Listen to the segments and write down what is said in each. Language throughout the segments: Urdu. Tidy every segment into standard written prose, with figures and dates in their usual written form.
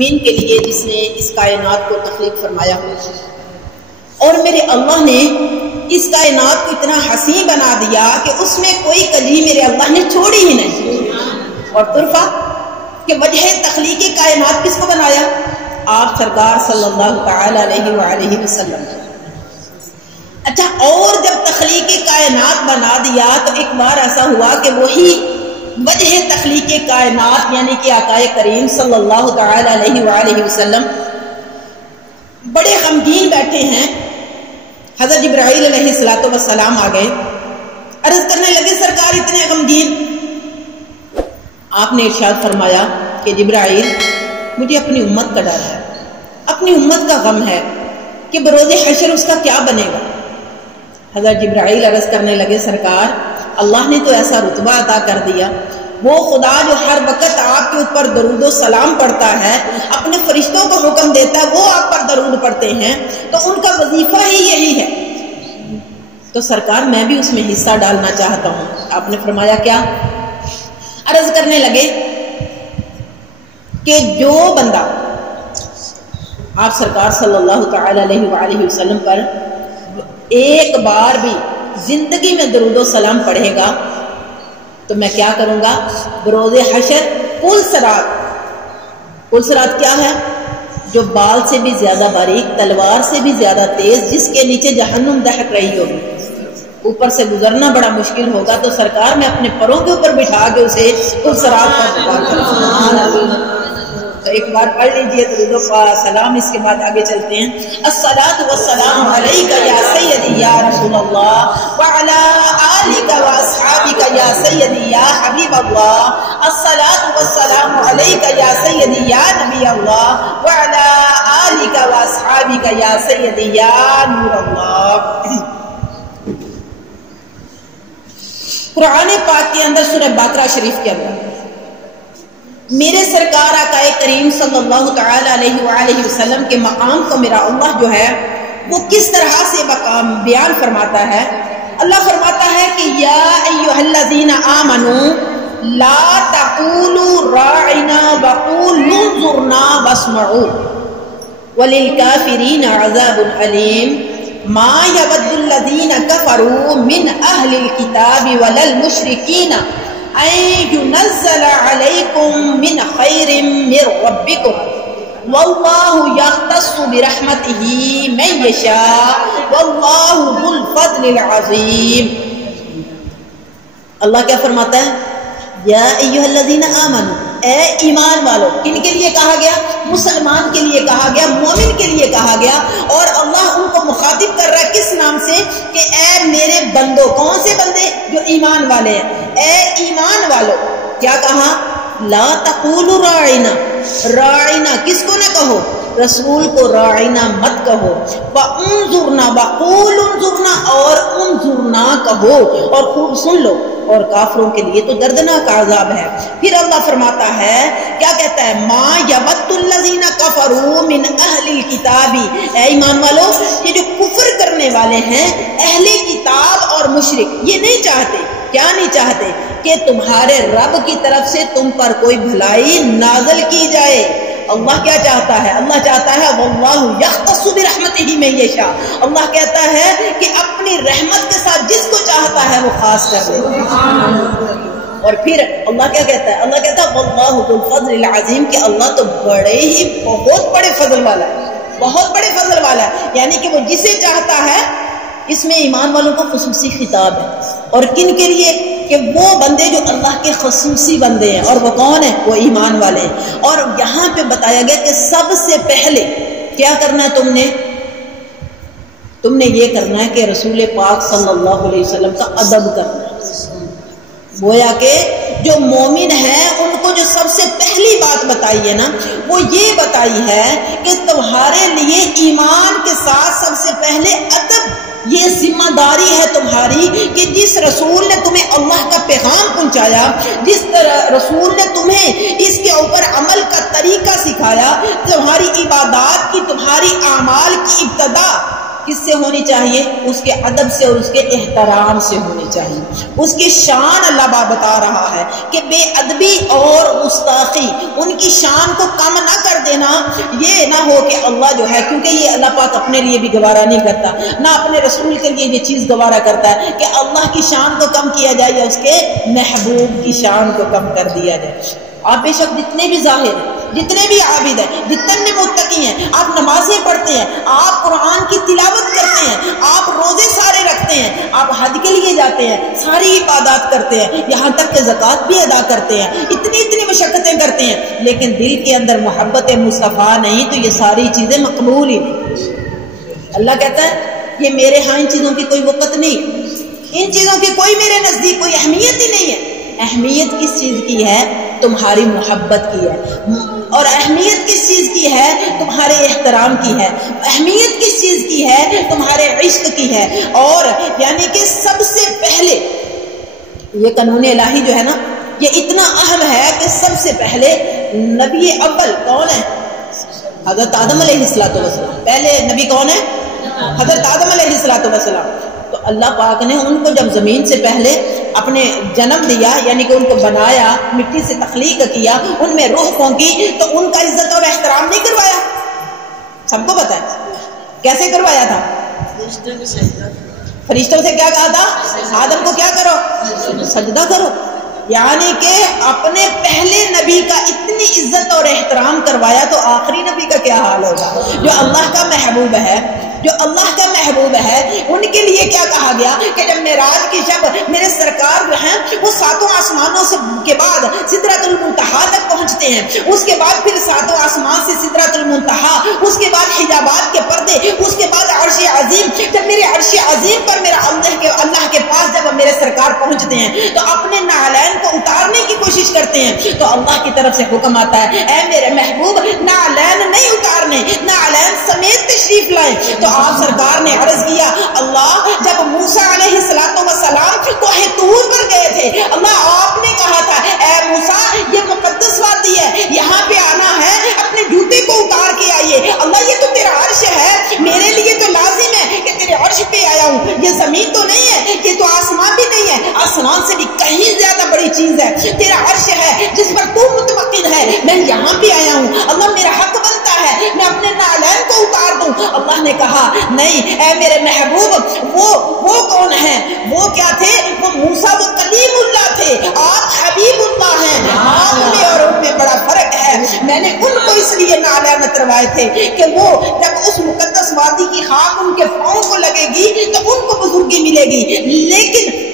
زمین کے لیے جس نے اس کائنات کو تخلیق فرمایا اور میرے اللہ نے اس کائنات کو اتنا حسین بنا دیا کہ اس میں کوئی کجی میرے اللہ نے چھوڑی ہی نہیں۔ اور طرفہ کہ وجہ تخلیق کائنات کس کو بنایا؟ آپ سرکار صلی اللہ تعالی علیہ وآلہ وسلم۔ اچھا، اور جب تخلیق کائنات بنا دیا تو ایک بار ایسا ہوا کہ وہی وجہ تخلیق کائنات یعنی کہ آقا کریم صلی اللہ تعالی علیہ وآلہ وسلم بڑے غمگین بیٹھے ہیں۔ حضرت جبرائیل علیہ السلام آ گئے، عرض کرنے لگے سرکار اتنے غمگین؟ آپ نے ارشاد فرمایا کہ جبرائیل مجھے اپنی امت کا ڈر ہے، اپنی امت کا غم ہے کہ بروز حشر اس کا کیا بنے گا۔ حضرت جبرائیل عرض کرنے لگے سرکار اللہ نے تو ایسا رتبہ عطا کر دیا، وہ خدا جو ہر وقت آپ کے اوپر درود و سلام پڑھتا ہے، اپنے فرشتوں کو حکم دیتا ہے وہ آپ پر درود پڑھتے ہیں، تو ان کا وظیفہ ہی یہی ہے، تو سرکار میں بھی اس میں حصہ ڈالنا چاہتا ہوں۔ آپ نے فرمایا کیا؟ عرض کرنے لگے کہ جو بندہ آپ سرکار صلی اللہ تعالی علیہ وآلہ وسلم پر ایک بار بھی زندگی میں درود و سلام پڑھے گا تو میں کیا کروں گا؟ بروز حشر پل صراط کیا ہے؟ جو بال سے بھی زیادہ باریک، تلوار سے بھی زیادہ تیز، جس کے نیچے جہنم دہک رہی ہوگی، اوپر سے گزرنا بڑا مشکل ہوگا، تو سرکار میں اپنے پروں کے اوپر بٹھا کے اسے پل صراط پر تو ایک بار پڑھ لیجئے درود و سلام، اس کے بعد آگے چلتے ہیں۔ الصلاۃ والسلام علیک یا سیدی یا رسول اللہ وعلی آلک واصحابک یا سیدی یا حبیب اللہ، الصلاۃ والسلام علیک یا سیدی یا نبی اللہ وعلی آلک واصحابک یا سیدی یا نور اللہ۔ قرآن پاک کے اندر سورہ بقرہ شریف کے اندر میرے سرکار آقا کریم صلی اللہ تعالی علیہ وآلہ وسلم کے مقام کو میرا اللہ جو ہے وہ کس طرح سے مقام بیان فرماتا ہے۔ اللہ فرماتا ہے کہ یا ایھا الذین آمنوا لا تقولوا راعنا وقولوا انظرنا واسمعوا وللکافرین عذاب علیم ما یود الذین کفروا من اہل الکتاب ولا المشرکین أن ينزل عليكم من خير من ربكم والله يختص برحمته من يشاء والله ذو الفضل العظيم۔ اللہ کیا فرماتا ہے؟ یا ایھا الذین آمنوا، اے ایمان والو۔ کن کے لیے کہا گیا؟ مسلمان کے لیے کہا گیا، مومن کے لیے کہا گیا، اور اللہ ان کو مخاطب کر رہا ہے کس نام سے؟ کہ اے میرے بندو۔ کون سے بندے؟ جو ایمان والے ہیں۔ اے ایمان والو، کیا کہا؟ لا تقولوا راعنا، راعنا کس کو نہ کہو؟ رسول کو راعنا مت کہو، وانظرنا، وقول انظرنا، اور انظرنا کہو، اور خوب سن لو، اور کافروں کے لیے تو دردناک عذاب ہے۔ پھر اللہ فرماتا ہے، کیا کہتا ہے؟ ما یود الذین کفروا من اہل الکتاب، اے ایمان والو یہ جو کفر کرنے والے ہیں اہل کتاب اور مشرک، یہ نہیں چاہتے، کیا نہیں چاہتے؟ کہ تمہارے رب کی طرف سے تم پر کوئی بھلائی نازل کی جائے۔ اللہ کیا چاہتا ہے؟ اللہ چاہتا ہے واللہ یختص برحمتہ من یشاء، اللہ کہتا ہے کہ اپنی رحمت کے ساتھ جس کو چاہتا ہے وہ خاص کر دے۔ اور پھر اللہ کیا کہتا ہے؟ اللہ کہتا ہے واللہ ذو الفضل العظیم، کہ اللہ تو بڑے ہی بہت بڑے فضل والا ہے، بہت بڑے فضل والا ہے، یعنی کہ وہ جسے چاہتا ہے۔ اس میں ایمان والوں کو خصوصی خطاب ہے، اور کن کے لیے؟ کہ وہ بندے جو اللہ کے خصوصی بندے ہیں، اور وہ کون ہیں؟ وہ ایمان والے ہیں۔ اور یہاں پہ بتایا گیا کہ سب سے پہلے کیا کرنا ہے تم نے یہ کرنا ہے کہ رسول پاک صلی اللہ علیہ وسلم کا ادب کرنا ہے۔ گویا کہ جو مومن ہیں ان کو جو سب سے پہلی بات بتائی ہے نا، وہ یہ بتائی ہے کہ تمہارے لیے ایمان کے ساتھ سب سے پہلے ادب، یہ ذمہ داری ہے تمہاری کہ جس رسول نے تمہیں اللہ کا پیغام پہنچایا، جس طرح رسول نے تمہیں اس کے اوپر عمل کا طریقہ سکھایا، تمہاری عبادات کی، تمہاری اعمال کی ابتدا کس سے ہونی چاہیے؟ اس کے ادب سے اور اس کے احترام سے ہونی چاہیے۔ اس کی شان اللہ بتا رہا ہے کہ بے ادبی اور گستاخی ان کی شان کو کم نہ کر دینا، یہ نہ ہو کہ اللہ جو ہے، کیونکہ یہ اللہ پاک اپنے لیے بھی گوارا نہیں کرتا، نہ اپنے رسول کے لیے یہ چیز گوارا کرتا ہے کہ اللہ کی شان کو کم کیا جائے یا اس کے محبوب کی شان کو کم کر دیا جائے۔ آپ بے شک جتنے بھی ظاہر ہیں، جتنے بھی عابد ہیں، جتنے بھی متقی ہیں، آپ نمازیں پڑھتے ہیں، آپ قرآن کی تلاوت کرتے ہیں، آپ روزے سارے رکھتے ہیں، آپ حج کے لیے جاتے ہیں، ساری عبادات کرتے ہیں، یہاں تک کہ زکوٰۃ بھی ادا کرتے ہیں، اتنی مشقتیں کرتے ہیں، لیکن دل کے اندر محبت مصطفیٰ نہیں تو یہ ساری چیزیں مقبول ہی نہیں۔ اللہ کہتا ہے یہ میرے ہاں ان چیزوں کی کوئی وقت نہیں، ان چیزوں کی کوئی میرے نزدیک کوئی اہمیت ہی نہیں ہے۔ اہمیت کس چیز کی ہے؟ تمہاری محبت کی ہے، اور اہمیت کس چیز کی ہے؟ تمہارے احترام کی ہے، اہمیت کس چیز کی ہے؟ تمہارے عشق کی ہے۔ اور یعنی کہ سب سے پہلے یہ قانون الہی جو ہے نا، یہ اتنا اہم ہے کہ سب سے پہلے نبی اول کون ہے؟ حضرت آدم علیہ السلام۔ پہلے نبی کون ہے؟ حضرت آدم علیہ السلام۔ تو اللہ پاک نے ان کو جب زمین سے پہلے اپنے جنم دیا، یعنی کہ ان کو بنایا، مٹی سے تخلیق کیا، ان میں روح پھونکی، تو ان کا عزت اور احترام نہیں کروایا؟ سب کو پتا ہے کیسے کروایا تھا؟ فرشتوں سے کیا کہا تھا؟ آدم کو کیا کرو؟ سجدہ کرو۔ یعنی کہ اپنے پہلے نبی کا اتنی عزت اور احترام کروایا، تو آخری نبی کا کیا حال ہوگا؟ جو اللہ کا محبوب ہے، جو اللہ کا محبوب ہے، ان کے لیے کیا کہا گیا کہ جب معراج کی شب میرے سرکار جو ہیں وہ ساتوں آسمانوں سے کے بعد سدرۃ المنتہا تک پہنچتے ہیں، اس کے بعد پھر ساتوں آسمان سے سدرۃ المنتہا، اس کے بعد حجابات کے پردے، اس کے بعد عرش عظیم، جب میرے عرش عظیم پر میرا اللہ کے پاس جب میرے سرکار پہنچتے ہیں تو اپنے نعلین کو اتارنے کی کوشش کرتے ہیں، تو اللہ کی طرف سے حکم آتا ہے اے میرے محبوب نعلین نہیں اتارنے، نعلین سمیت تشریف لائیں۔ تو آپ سرکار نے عرض کیا اللہ جب موسیٰ علیہ السلام کوہ طور پر گئے تھے، اللہ آپ نے کہا تھا اے موسیٰ یہ مقدس وادی ہے، یہاں پہ آنا ہے، اپنے جوتے کو اتار کے آئیے۔ اللہ یہ تو تیرا عرش ہے، میرے لیے تو لازم ہے کہ تیرے عرش پہ آیا ہوں، یہ زمین تو نہیں ہے، یہ تو آسمان بھی نہیں ہے، آسمان سے بھی کہیں زیادہ بڑی چیز ہے، تیرا عرش ہے جس پر تو متوکل ہے، میں یہاں پہ آیا ہوں، اللہ میرا حق بنتا ہے میں اپنے نعلین کو اتار دوں۔ اللہ نے کہا نہیں اے میرے محبوب وہ کون ہیں؟ وہ کیا تھے؟ وہ موسیٰ، وہ کلیم اللہ تھے، آپ حبیب اللہ ہیں، آپ میں اور ان میں بڑا فرق ہے۔ میں نے ان کو اس لیے نعلین اتروائے تھے کہ وہ جب اس مقدس وادی کی خاک ان کے پاؤں کو لگے گی تو ان کو بزرگی ملے گی، لیکن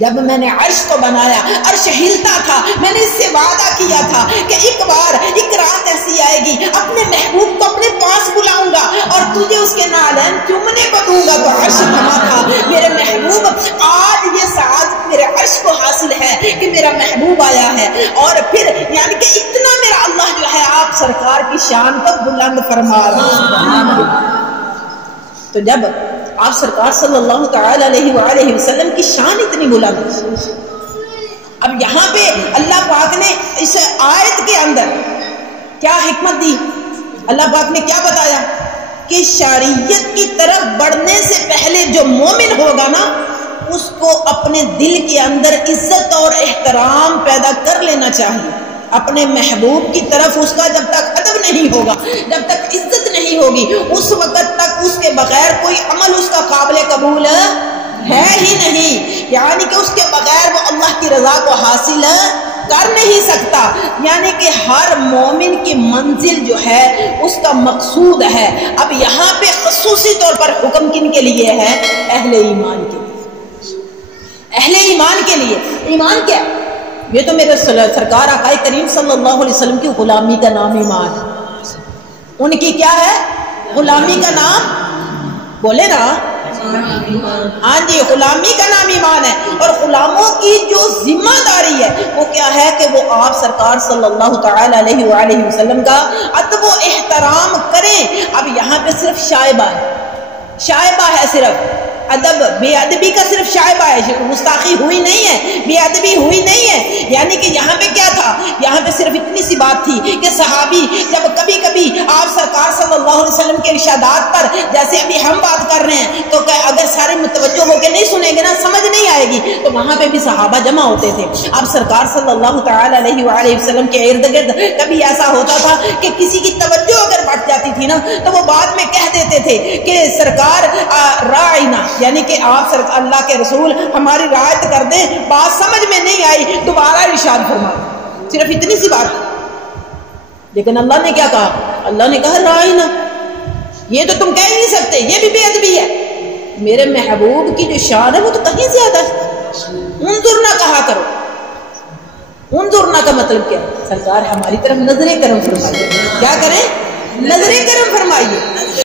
جب میں نے عرش کو بنایا، عرش ہلتا تھا، میں نے اس سے وعدہ کیا تھا کہ ایک بار ایک رات ایسی آئے گی اپنے محبوب کو اپنے پاس بلاؤں گا اور تجھے اس کے نعلین چومنے کو دوں گا، تو عرش تھما تھا۔ میرے محبوب آج یہ سعادت میرے عرش کو حاصل ہے کہ میرا محبوب آیا ہے، اور پھر یعنی کہ اتنا میرا اللہ جو ہے آپ سرکار کی شان کو بلند فرما رہا ہے۔ تو جب آپ سرکار صلی اللہ تعالی علیہ وآلہ وسلم کی شان اتنی بلند، اب یہاں پہ اللہ پاک نے اس آیت کے اندر کیا حکمت دی؟ اللہ پاک نے کیا بتایا کہ شریعت کی طرف بڑھنے سے پہلے جو مومن ہوگا نا، اس کو اپنے دل کے اندر عزت اور احترام پیدا کر لینا چاہیے۔ اپنے محبوب کی طرف اس کا جب تک ادب نہیں ہوگا، جب تک عزت نہیں ہوگی، اس وقت تک اس کے بغیر کوئی عمل اس کا قابل قبول ہے ہی نہیں، یعنی کہ اس کے بغیر وہ اللہ کی رضا کو حاصل کر نہیں سکتا۔ یعنی کہ ہر مومن کی منزل جو ہے اس کا مقصود ہے۔ اب یہاں پہ خصوصی طور پر حکم کن کے لیے ہے؟ اہل ایمان کے لیے، اہل ایمان کے لیے۔ ایمان کیا؟ یہ تو میرے سرکار آقا کریم صلی اللہ علیہ وسلم کی غلامی کا نام ایمان ہے۔ ان کی کیا ہے؟ غلامی کا نام، بولے نا ہاں جی، غلامی کا نام ایمان ہے۔ اور غلاموں کی جو ذمہ داری ہے وہ کیا ہے کہ وہ آپ سرکار صلی اللہ تعالی علیہ وآلہ وسلم کا ادب و احترام کریں۔ اب یہاں پہ صرف شائبہ ہے، شائبہ ہے صرف ادب، بے ادبی کا صرف شائبہ ہے، گستاخی ہوئی نہیں ہے، بے ادبی ہوئی نہیں ہے۔ یعنی کہ یہاں پہ کیا تھا؟ یہاں پہ صرف اتنی سی بات تھی کہ صحابی جب کبھی کبھی آپ سرکار صلی اللہ علیہ وسلم کے ارشادات پر، جیسے ابھی ہم بات کر رہے ہیں، تو اگر سارے متوجہ ہو کے نہیں سنیں گے نا، سمجھ نہیں آئے گی، تو وہاں پہ بھی صحابہ جمع ہوتے تھے۔ اب سرکار صلی اللہ تعالی علیہ وآلہ وسلم کے ارد گرد کبھی ایسا ہوتا تھا کہ کسی کی توجہ پھٹ جاتی تھی نا تو وہ بعد میں کہہ دیتے تھے کہ سرکار راعینا، یعنی کہ آپ اللہ کے رسول ہماری رعایت کر دیں، بات سمجھ میں نہیں آئی دوبارہ ارشاد فرما دیں، صرف اتنی سی بات۔ لیکن اللہ نے کیا کہا؟ اللہ نے کہا راعینا، یہ تو تم کہہ نہیں سکتے، یہ بھی بے ادبی ہے۔ میرے محبوب کی جو شان ہے وہ تو کہیں زیادہ ہے۔ انظرنا کہا کرو، انظرنا کا مطلب کیا ہے؟ سرکار ہماری طرف نظر کرم فرمائیے، کیا کریں؟ نظر کرم فرمائیے۔